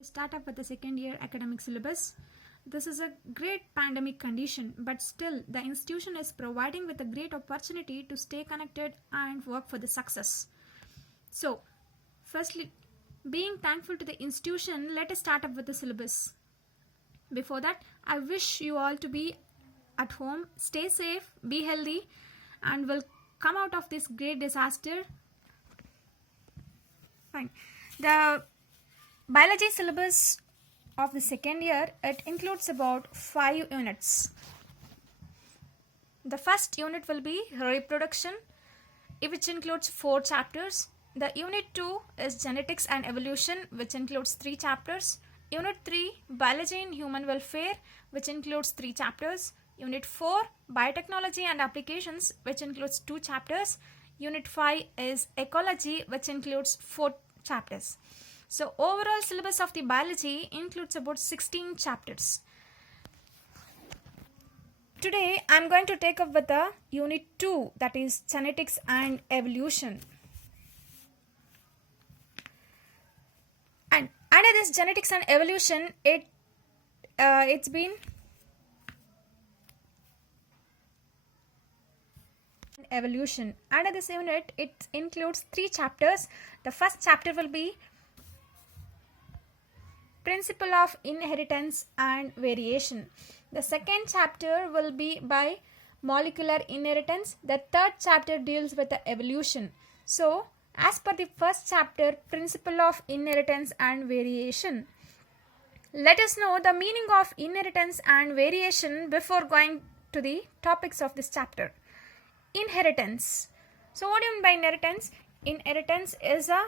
Start up with the second year academic syllabus. This is a great pandemic condition, but still the institution is providing with a great opportunity to stay connected and work for the success. So, firstly, being thankful to the institution, let us start up with the syllabus. Before that, I wish you all to be at home, stay safe, be healthy, and will come out of this great disaster. Fine. The biology syllabus of the second year, it includes about 5 units. The first unit will be reproduction, which includes 4 chapters. The unit 2 is genetics and evolution, which includes 3 chapters. Unit 3, biology and human welfare, which includes 3 chapters. Unit 4, biotechnology and applications, which includes 2 chapters. Unit 5 is ecology, which includes 4 chapters. So overall syllabus of the biology includes about 16 chapters. Today I am going to take up with the unit 2, that is genetics and evolution. And under this genetics and evolution, it's been evolution. Under this unit, it includes 3 chapters. The first chapter will be principle of inheritance and variation. The second chapter will be by molecular inheritance. The third chapter deals with the evolution. So, as per the first chapter, principle of inheritance and variation, let us know the meaning of inheritance and variation before going to the topics of this chapter. Inheritance. So, what do you mean by inheritance? Inheritance is a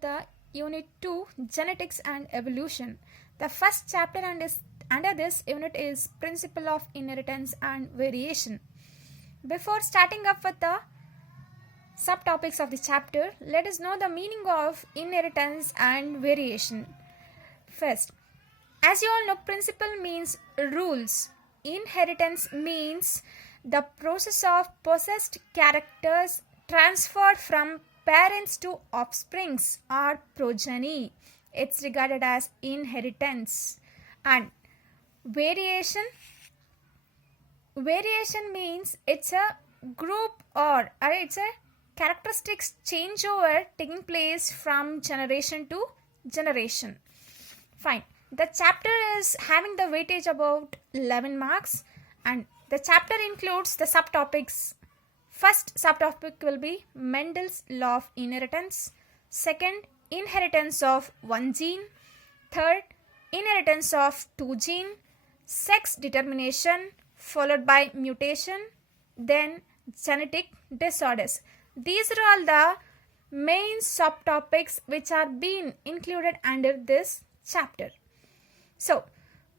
the unit 2, genetics and evolution. The first chapter under this unit is principle of inheritance and variation. Before starting up with the subtopics of the chapter, let us know the meaning of inheritance and variation. First, as you all know, principle means rules. Inheritance means the process of possessed characters transferred from parents to offsprings or progeny. It's regarded as inheritance. And variation means it's a group or it's a characteristics changeover taking place from generation to generation. Fine. The chapter is having the weightage about 11 marks, and the chapter includes the subtopics. First subtopic will be Mendel's law of inheritance. Second, inheritance of one gene. Third, inheritance of 2 genes. Sex determination followed by mutation. Then genetic disorders. These are all the main subtopics which are being included under this chapter. So,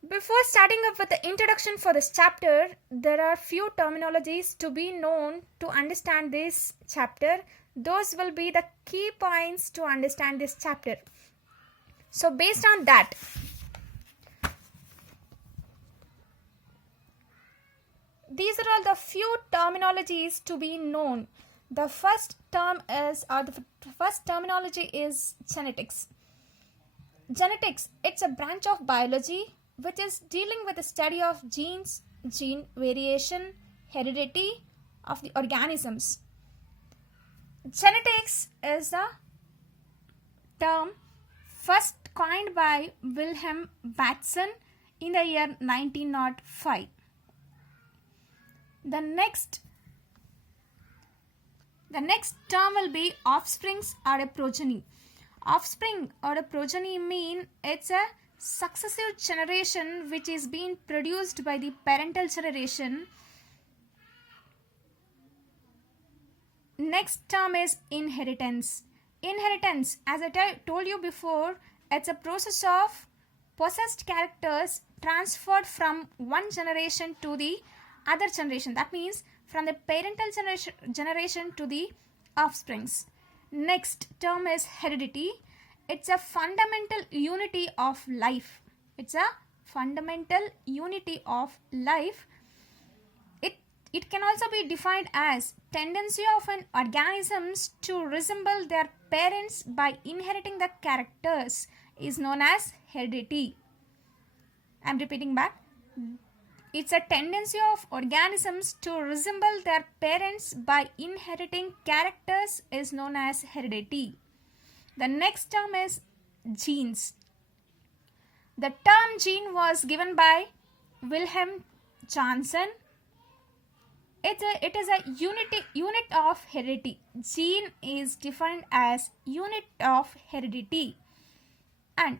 before starting up with the introduction for this chapter, there are few terminologies to be known to understand this chapter. Those will be the key points to understand this chapter. So, based on that, these are all the few terminologies to be known. The first terminology is genetics. Genetics, it's a branch of biology which is dealing with the study of genes, gene variation, heredity of the organisms. Genetics is a term first coined by Wilhelm Batson in the year 1905. The next term will be offsprings or a progeny. Offspring or a progeny mean it's a successive generation which is being produced by the parental generation. Next term is inheritance. Inheritance, as I told you before, it's a process of possessed characters transferred from one generation to the other generation. That means from the parental generation to the offsprings. Next term is heredity. It's a fundamental unity of life. It's a fundamental unity of life. it can also be defined as tendency of an organisms to resemble their parents by inheriting the characters is known as heredity. I am repeating back. It's a tendency of organisms to resemble their parents by inheriting characters is known as heredity. The next term is genes. The term gene was given by Wilhelm Johnson. It is a unit of heredity. Gene is defined as unit of heredity. And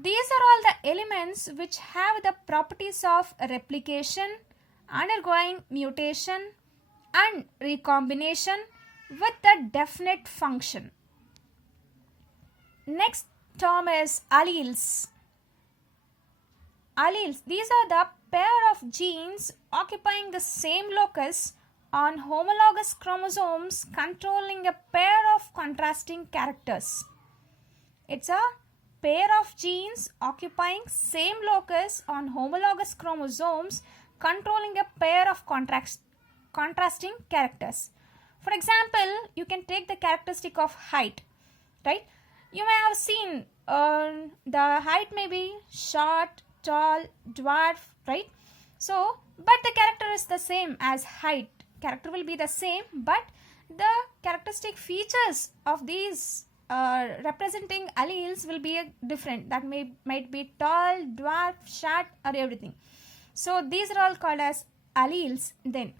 these are all the elements which have the properties of replication, undergoing mutation and recombination with a definite function. Next term is alleles. Alleles, these are the pair of genes occupying the same locus on homologous chromosomes controlling a pair of contrasting characters. It's a pair of genes occupying same locus on homologous chromosomes controlling a pair of contrasting characters. For example, you can take the characteristic of height, right? You may have seen the height may be short, tall, dwarf, right? So, but the character is the same as height. Character will be the same, but the characteristic features of these representing alleles will be different. That might be tall, dwarf, short, or everything. So these are all called as alleles. Then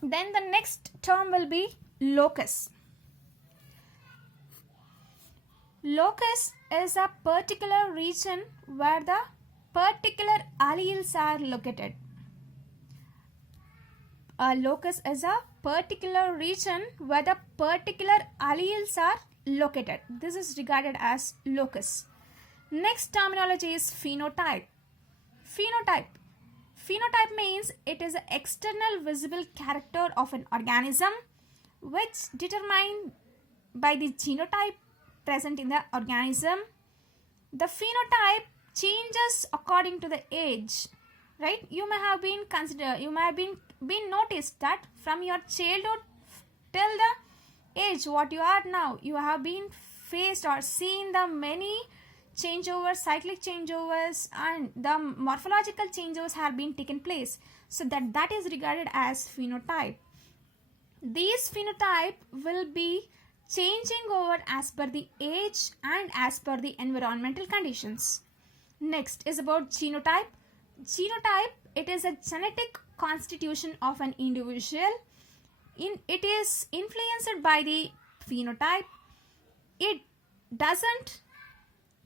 the next term will be locus. Locus is a particular region where the particular alleles are located. A locus is a particular region where the particular alleles are located. This is regarded as locus. Next terminology is phenotype. Phenotype means it is an external visible character of an organism which determined by the genotype present in the organism. The phenotype changes according to the age, right? You may have been noticed that from your childhood till the age what you are now, you have been faced or seen the many changeovers, cyclic changeovers, and the morphological changeovers have been taken place. So that is regarded as phenotype. These phenotype will be changing over as per the age and as per the environmental conditions. Next is about genotype. Genotype, it is a genetic constitution of an individual. It is influenced by the phenotype. It doesn't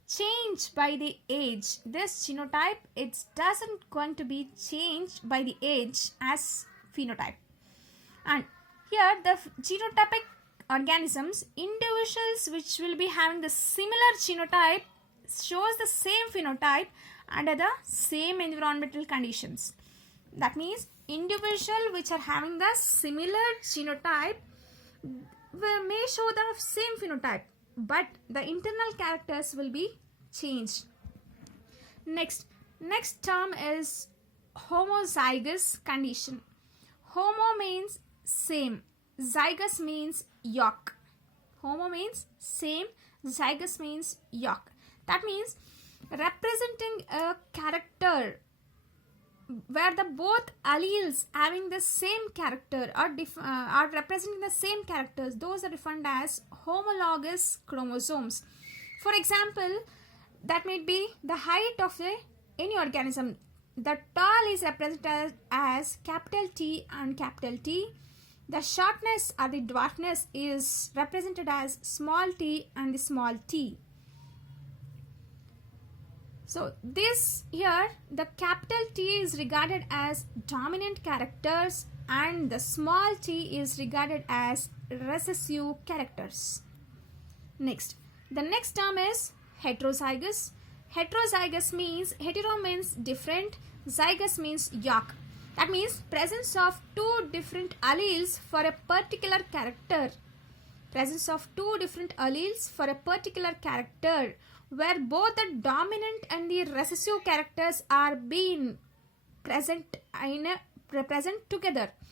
change by the age. This genotype, it doesn't going to be changed by the age as phenotype. And here the genotypic organisms, individuals which will be having the similar genotype shows the same phenotype under the same environmental conditions. That means individual which are having the similar genotype may show the same phenotype, but the internal characters will be changed. Next term is homozygous condition. Homo means same, zygous means yolk. Homo means same, zygous means yolk. That means representing a character where the both alleles having the same character are representing the same characters, those are defined as homologous chromosomes. For example, that may be the height of any organism. The tall is represented as capital T and capital T. The shortness or the dwarfness is represented as small t and the small t. So this here, the capital T is regarded as dominant characters and the small t is regarded as recessive characters. Next, the next term is heterozygous. Heterozygous means, hetero means different, zygous means yolk. That means presence of two different alleles for a particular character. Presence of two different alleles for a particular character where both the dominant and the recessive characters are being present together.